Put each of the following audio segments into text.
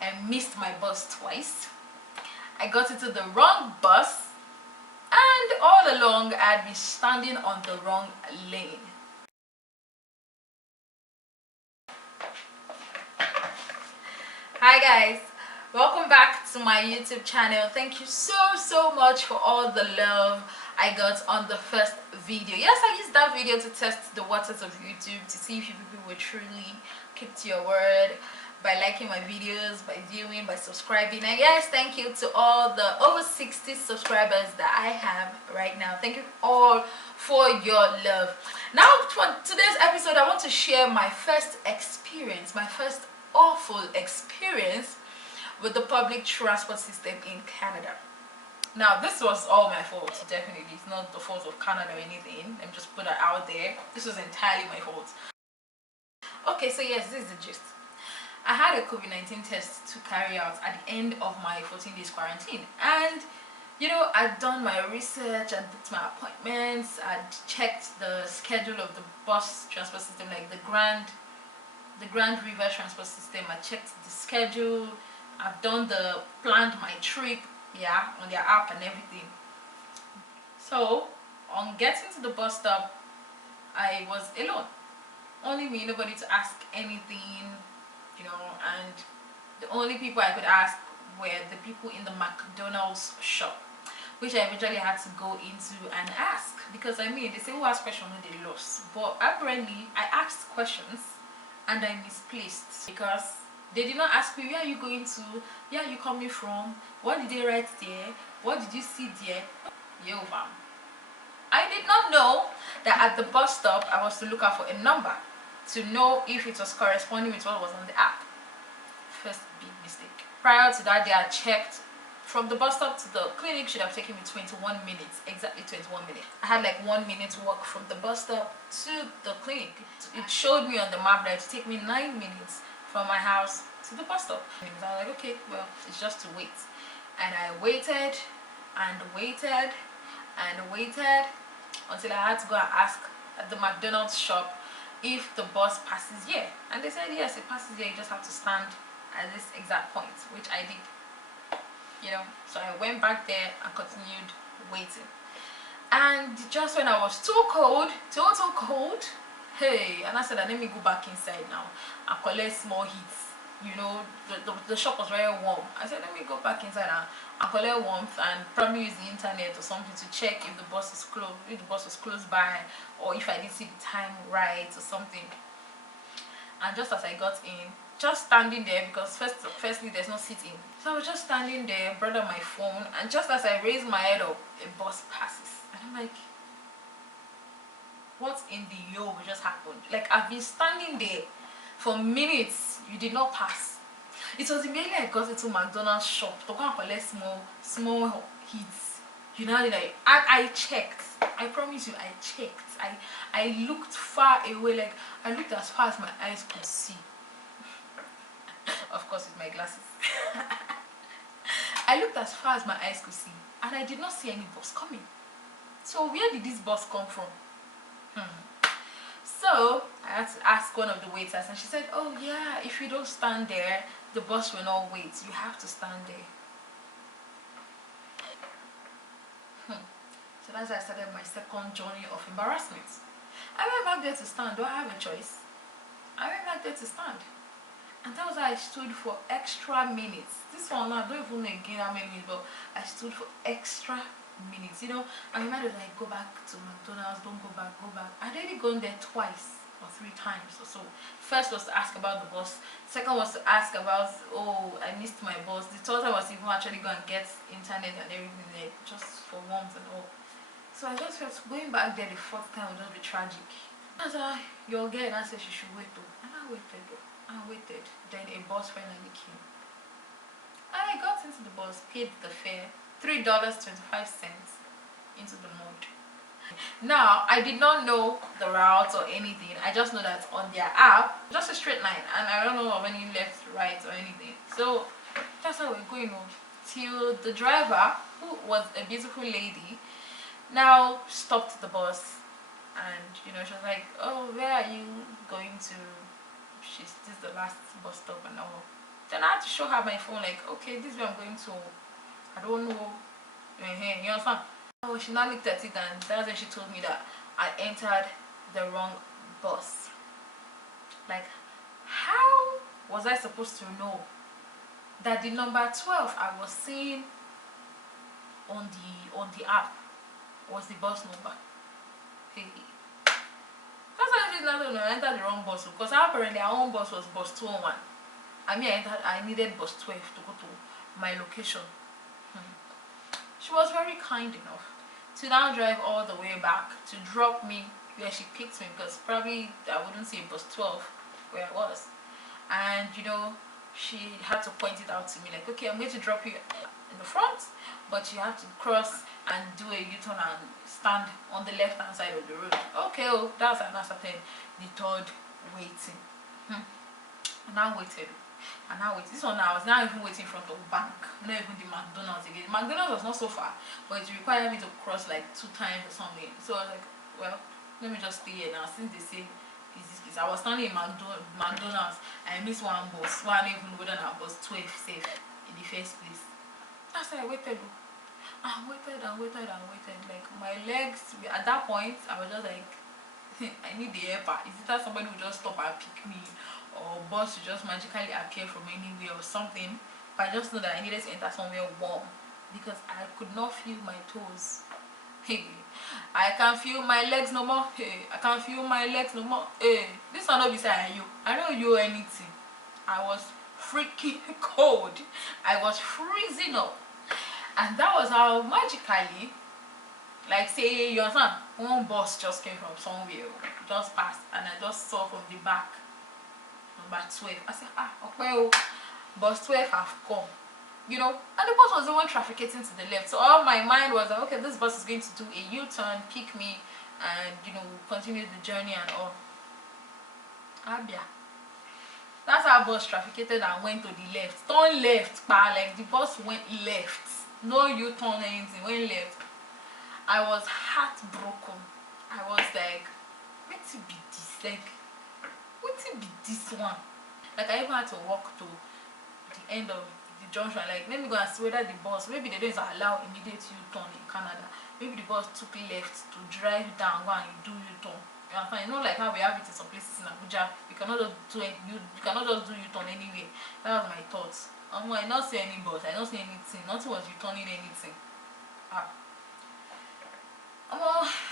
I missed my bus twice. I got into the wrong bus, and all along I'd been standing on the wrong lane. Hi guys, welcome back to my YouTube channel. Thank you so much for all the love I got on the first video. Yes, I used that video to test the waters of YouTube to see if you people would truly keep to your word by liking my videos, by viewing, by subscribing. And yes, thank you to all the over 60 subscribers that I have right now. Thank you all for your love. Now for today's episode, I want to share my first experience, my first awful experience with the public transport system in Canada. Now this was all my fault. Definitely, it's not the fault of Canada or anything. Let me just put that out there. This was entirely my fault. Okay, so yes, this is the gist. I had a COVID-19 test to carry out at the end of my 14 days quarantine, and you know, I'd done my research, I'd booked my appointments, I'd checked the schedule of the bus transport system, like the Grand River transport system. I checked the schedule, I've planned my trip, yeah, on their app and everything. So on getting to the bus stop, I was alone, only me, nobody to ask anything, you know, and the only people I could ask were the people in the McDonald's shop, which I eventually had to go into and ask, because I mean, they say who asks questions when they lost, but apparently I asked questions and I misplaced, because they did not ask me, where are you going to, where are you coming from, what did they write there, what did you see there. Yo fam, I did not know that at the bus stop I was to look out for a number to know if it was corresponding with what was on the app. First big mistake. Prior to that, they had checked from the bus stop to the clinic should have taken me 21 minutes, exactly 21 minutes. I had like 1 minute walk from the bus stop to the clinic. It showed me on the map that it would take me 9 minutes from my house to the bus stop. And I was like, okay, well, it's just to wait. And I waited and waited and waited until I had to go and ask at the McDonald's shop if the bus passes here, and they said yes, it passes here, you just have to stand at this exact point, which I did, you know. So I went back there and continued waiting, and just when I was too cold, hey, and I said, let me go back inside now and collect small heat, you know. The shop was very warm. I said, let me go back inside and collect warmth, and probably use the internet or something to check if the bus is closed, if the bus was close by, or if I didn't see the time right or something. And just as I got in, just standing there, because firstly there's no seating, so I was just standing there, brought out my phone, and just as I raised my head up, a bus passes, and I'm like, what in the yo just happened? Like, I've been standing there for minutes, you did not pass. It was immediately I got into McDonald's shop to go and collect small hits. You know, like, and I checked. I promise you, I checked. I looked far away, like I looked as far as my eyes could see. Of course, with my glasses. I looked as far as my eyes could see, and I did not see any bus coming. So where did this bus come from? So I had to ask one of the waiters, and she said, oh yeah, if you don't stand there, the bus will not wait, you have to stand there. So that's how I started my second journey of embarrassment. I went back there to stand. Do I have a choice? I went back there to stand, and that was how I stood for extra minutes. This one, I don't even know again how many minutes, but I stood for extra minutes, you know. I remember, like, go back to McDonald's, don't go back, go back. I'd already gone there twice or 3 times or so. First was to ask about the bus, second was to ask about, oh, I missed my bus. The third time was even actually go and get internet and everything there, just for warmth and all. So I just felt going back there the 4th time would just be tragic. I said, your girl, and I said she should wait though, and I waited. Then a bus finally came, and I got into the bus, paid the fare, $3.25 into the mud. Now, I did not know the route or anything. I just know that on their app, just a straight line, and I don't know of any left, right, or anything. So that's how we're going on till the driver, who was a beautiful lady, now stopped the bus, and you know, she was like, oh, where are you going to? This is the last bus stop and all. Then I had to show her my phone, like, okay, this is where I'm going to. I don't know. You understand? Oh, she now looked at it, and that's when she told me that I entered the wrong bus. Like, how was I supposed to know that the number 12 I was seeing on the app was the bus number? Hey. That's why I did not know I entered the wrong bus, because apparently our own bus was bus 201. I mean, I needed bus 12 to go to my location. She was very kind enough to now drive all the way back to drop me where she picked me, because probably I wouldn't see bus 12 where I was. And you know, she had to point it out to me, like, okay, I'm going to drop you in the front, but you have to cross and do a U-turn and stand on the left hand side of the road. Okay, oh, that's an ascertain. The third waiting. And I waited. And I waited. This one I was now even waiting in front of bank, not even the McDonald's again. McDonald's was not so far, but it required me to cross like 2 times or something. So I was like, well, let me just stay here now, since they say is this place. I was standing in McDonald's. I missed one bus. One even whether I was 12 safe in the first place. That's why I waited. I waited and waited and waited. Like, my legs, at that point, I was just like, I need the helper. Is it that somebody will just stop and pick me, or bus will just magically appear from anywhere or something? But I just know that I needed to enter somewhere warm, because I could not feel my toes. Hey, I can't feel my legs no more. Hey, I can't feel my legs no more. Hey, this one not beside you. I don't you anything. I was freaking cold. I was freezing up. And that was how magically, like, say you understand, one bus just came from somewhere, just passed, and I just saw from the back number 12. I said, okay, bus 12 have come. You know, and the bus was the one trafficating to the left. So all my mind was like, okay, this bus is going to do a U-turn, pick me, and you know, continue the journey and all. Abia. That's how bus trafficated and went to the left. Turn left, like the bus went left. No U-turn anything, went left. I was heartbroken. I was like, what to be this? Like, what to be this one? Like, I even had to walk to the end of the junction, like, let me go and see whether the bus, maybe they don't allow immediate U-turn in Canada. Maybe the bus took left to drive down, go and do U-turn. You understand? You know, like how we have it in some places in Abuja, you cannot just do it, you cannot just do U-turn anyway. That was my thoughts. I not see any bus, I don't see anything, nothing was U-turning anything.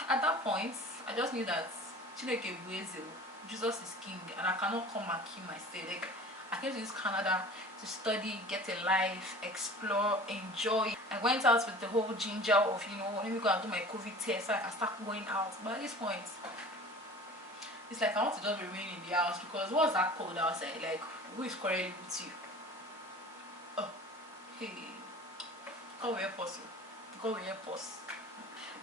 At that point, I just knew that Chineke Bueze, Jesus is king, and I cannot come and kill myself. Like, I came to this Canada to study, get a life, explore, enjoy. I went out with the whole ginger of, you know, let me go and do my COVID test so I can start going out. But at this point, it's like I want to just remain in the house, because what's that cold outside? Like, who is quarreling with you? Oh, hey, God will help us. God will help us.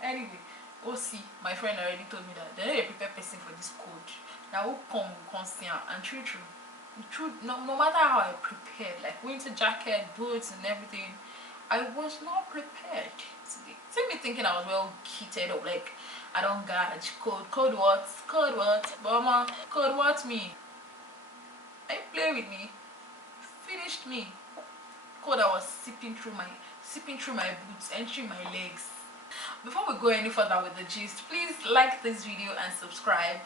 Anyway, go see. My friend already told me that they're not a prepared person for this cold. Now who come see her, and true, no matter how I prepared, like winter jacket, boots and everything, I was not prepared today. See me thinking I was well kitted up, like I don't gauge cold what, mama, cold what me. I play with me, finished me. Cold I was sipping through my boots, entering my legs. Before we go any further with the gist, please like this video and subscribe.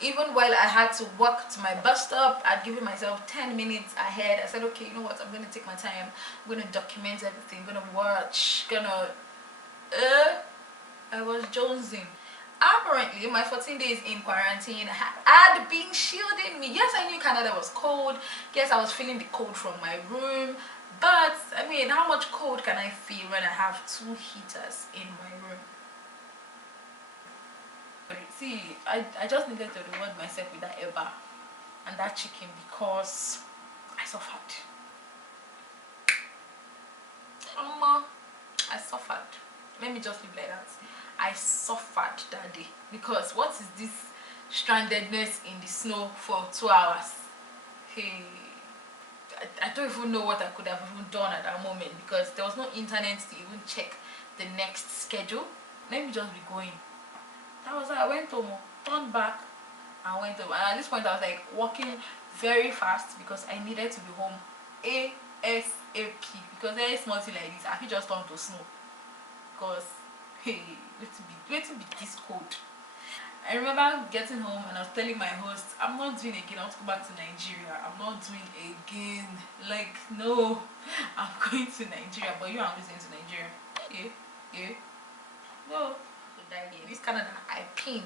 Even while I had to walk to my bus stop, I'd given myself 10 minutes ahead. I said, okay, you know what, I'm going to take my time. I'm going to document everything, I'm going to watch, I was jonesing. Apparently, my 14 days in quarantine had been shielding me. Yes, I knew Canada was cold. Yes, I was feeling the cold from my room. But, I mean, how much cold can I feel when I have 2 heaters in my room? See, I just needed to reward myself with that Eva and that chicken, because I suffered. I suffered. Let me just leave like that. I suffered that day, because what is this strandedness in the snow for 2 hours? Hey, I don't even know what I could have even done at that moment, because there was no internet to even check the next schedule. Let me just be going. That was how I went home, turned back and went home. And at this point I was like walking very fast because I needed to be home ASAP, because there is small thing like this I fit just turn to snow because hey, wait to be this cold. I remember getting home and I was telling my host, I'm not doing again, I want to go back to Nigeria. I'm not doing again. Like, no, I'm going to Nigeria, but you are always going to Nigeria. Yeah. No. This Canada, I pin.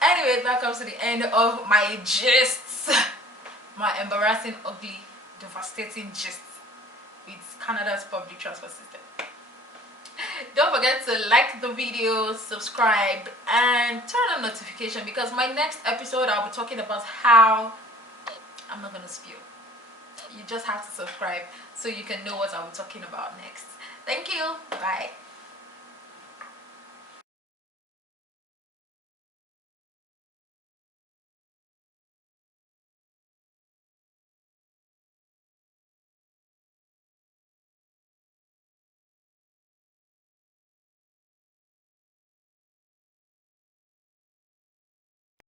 Anyway, that comes to the end of my gists. My embarrassing, ugly, devastating gist with Canada's public transport system. Don't forget to like the video, subscribe, and turn on notification, because my next episode I'll be talking about how I'm not gonna spill. You just have to subscribe so you can know what I'll be talking about next. Thank you. Bye.